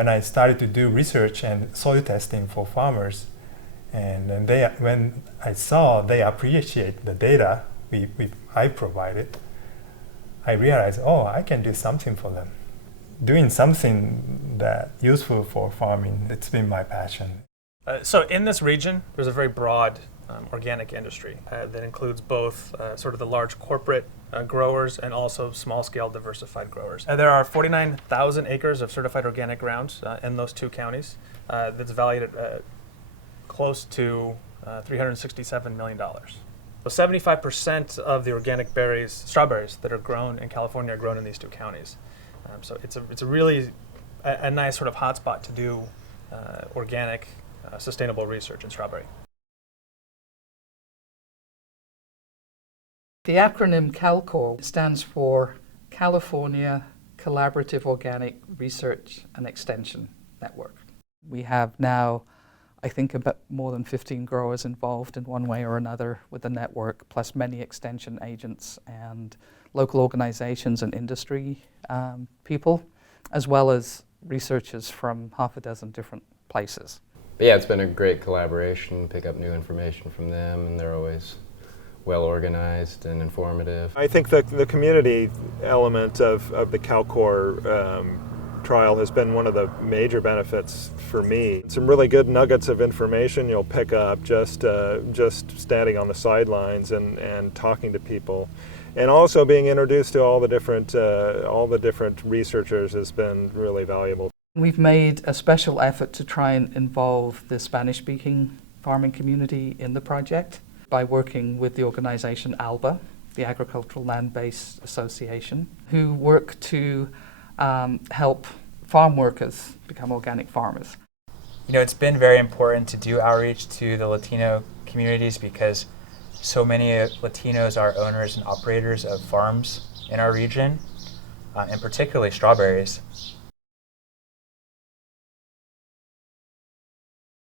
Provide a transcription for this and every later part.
when I started to do research and soil testing for farmers, and then when I saw they appreciate the data I provided, I realized, oh, I can do something for them. Doing something that useful for farming, it's been my passion. So in this region, there's a very broad organic industry that includes both sort of the large corporate growers and also small-scale diversified growers. There are 49,000 acres of certified organic ground in those two counties that's valued at close to $367 million. So 75% of the organic strawberries that are grown in California are grown in these two counties. So it's a really a nice sort of hotspot to do organic, sustainable research in strawberry. The acronym CalCORE stands for California Collaborative Organic Research and Extension Network. We have now, I think, about more than 15 growers involved in one way or another with the network, plus many extension agents and local organizations and industry people, as well as researchers from half a dozen different places. Yeah, it's been a great collaboration, pick up new information from them, and they're always well organized and informative. I think the community element of the CalCORE trial has been one of the major benefits for me. Some really good nuggets of information you'll pick up just standing on the sidelines and talking to people, and also being introduced to all the different researchers has been really valuable. We've made a special effort to try and involve the Spanish-speaking farming community in the project by working with the organization ALBA, the Agricultural Land-Based Association, who work to help farm workers become organic farmers. You know, it's been very important to do outreach to the Latino communities because so many Latinos are owners and operators of farms in our region, and particularly strawberries.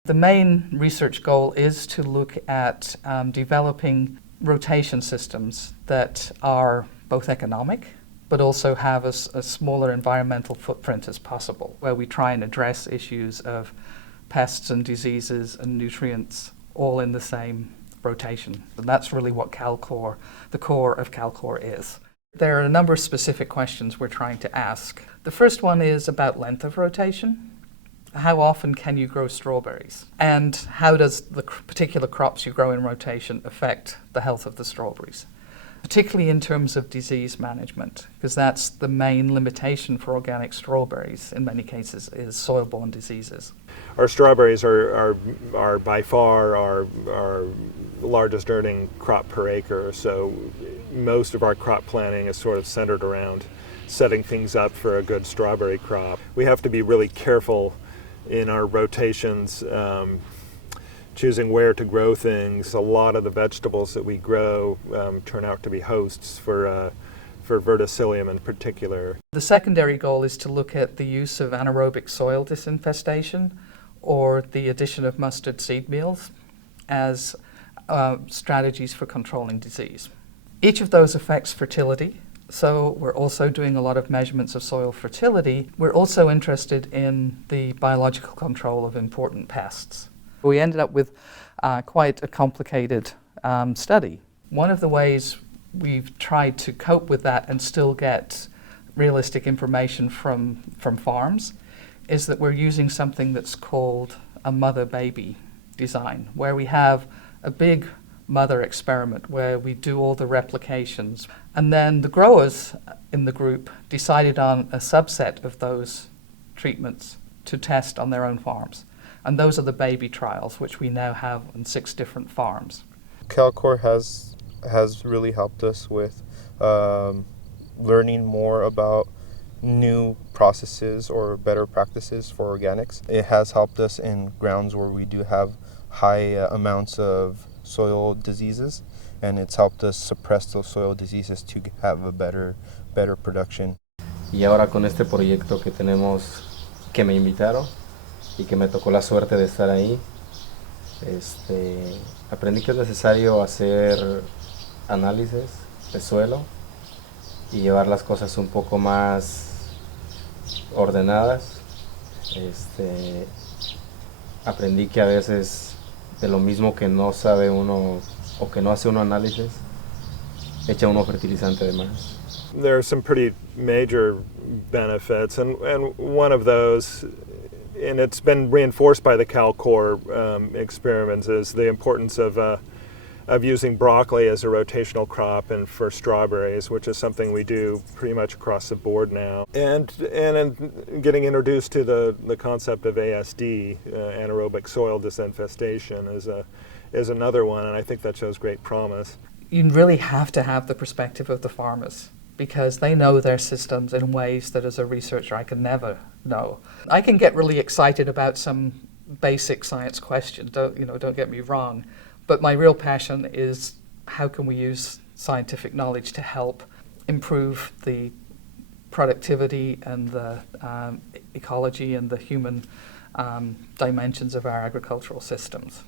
The main research goal is to look at developing rotation systems that are both economic but also have as smaller environmental footprint as possible, where we try and address issues of pests and diseases and nutrients all in the same rotation. And that's really what CalCORE, the core of CalCORE is. There are a number of specific questions we're trying to ask. The first one is about length of rotation. How often can you grow strawberries? And how does the particular crops you grow in rotation affect the health of the strawberries? Particularly in terms of disease management, because that's the main limitation for organic strawberries in many cases is soil-borne diseases. Our strawberries are by far our largest earning crop per acre, so most of our crop planning is sort of centered around setting things up for a good strawberry crop. We have to be really careful in our rotations, choosing where to grow things. A lot of the vegetables that we grow turn out to be hosts for verticillium in particular. The secondary goal is to look at the use of anaerobic soil disinfestation or the addition of mustard seed meals as strategies for controlling disease. Each of those affects fertility, so we're also doing a lot of measurements of soil fertility. We're also interested in the biological control of important pests. We ended up with quite a complicated study. One of the ways we've tried to cope with that and still get realistic information from farms is that we're using something that's called a mother-baby design, where we have a big mother experiment where we do all the replications. And then the growers in the group decided on a subset of those treatments to test on their own farms. And those are the baby trials, which we now have on 6 different farms. CalCORE has really helped us with learning more about new processes or better practices for organics. It has helped us in grounds where we do have high amounts of soil diseases, and it's helped us suppress those soil diseases to have a better production. Y ahora con este proyecto que tenemos, que me invitaron y que me tocó la suerte de estar ahí, aprendí que es necesario hacer análisis de suelo y llevar las cosas un poco más ordenadas Aprendí que a veces de lo mismo que no sabe uno o que no hace uno análisis, echa uno fertilizante de más. There are some pretty major benefits, and one of those, and it's been reinforced by the CalCORE experiments, is the importance of using broccoli as a rotational crop and for strawberries, which is something we do pretty much across the board now. And in getting introduced to the concept of ASD, anaerobic soil disinfestation, is another one, and I think that shows great promise. You really have to have the perspective of the farmers, because they know their systems in ways that as a researcher I can never know. I can get really excited about some basic science questions, don't get me wrong, but my real passion is how can we use scientific knowledge to help improve the productivity and the ecology and the human dimensions of our agricultural systems.